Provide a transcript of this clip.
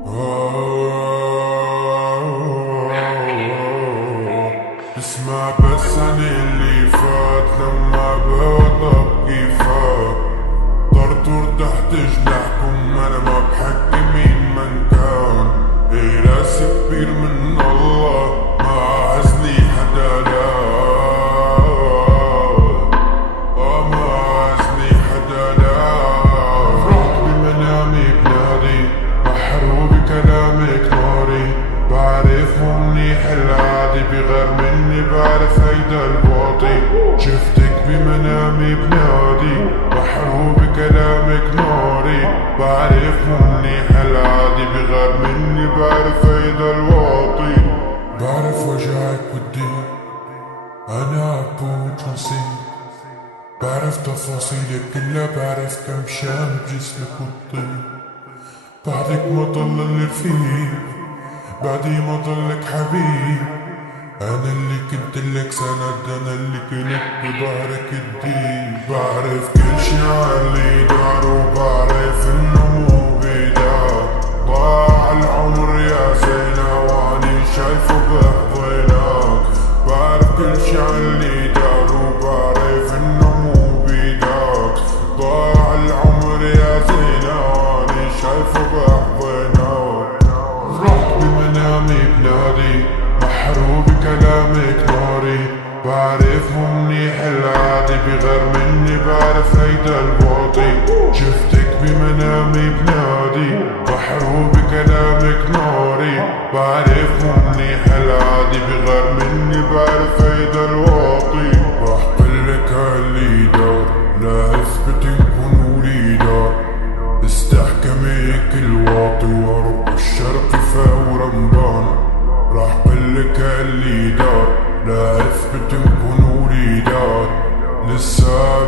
اسمع بس عن اللي فات لما بغضب كيفك طرطور تحت جناحكم. انا ما بحكي مين من كان، راس كبير من الله ما عزني حدا لا. ما عزني حدا لا. فرحت بمنامي بنادي محروق بكلامك ناري، بعرفه منيح العادي بغير مني بعرف هيدا الواطي. شفتك بمنامي بنادي محروق بكلامك ناري، بعرفه منيح العادي بغير مني بعرف هيدا الواطي. بعرف وجعك والضيق انا عبود ونسيت، بعرف تفاصيلك كلها، بعرف كم شام بجسمك والطيب. بعدك ما ضل اللي رفيق، بعدي ما ضلك حبيب. انا اللي كنت لك سند، انا اللي كنت بظهرك الديب. بعرف كل شي عن اللي دار، وبعرف انه مو بيدار. ضاع العمر يا زينة واني شايفه بحضنك. بعرف كل شي عن اللي دار، وبعرف انه مو بيدك. ضاع العمر يا زينة واني شايفه بحضنك. رحت بمنامي بنادي محروق بكلامك ناري، بعرفه منيح العادي بغير مني بعرف هيدا الواطي. شفتك بمنامي بنادي محروق بكلامك ناري، بعرفه منيح العادي بغير مني بعرف هيدا الواطي. راح قلك هاللي دار لا اثبت نكون وليدار، استحكمك الواطي وارب الشرق فور رمضان. راح قلك اللي دار لا اثبت نكون وليدات، لسه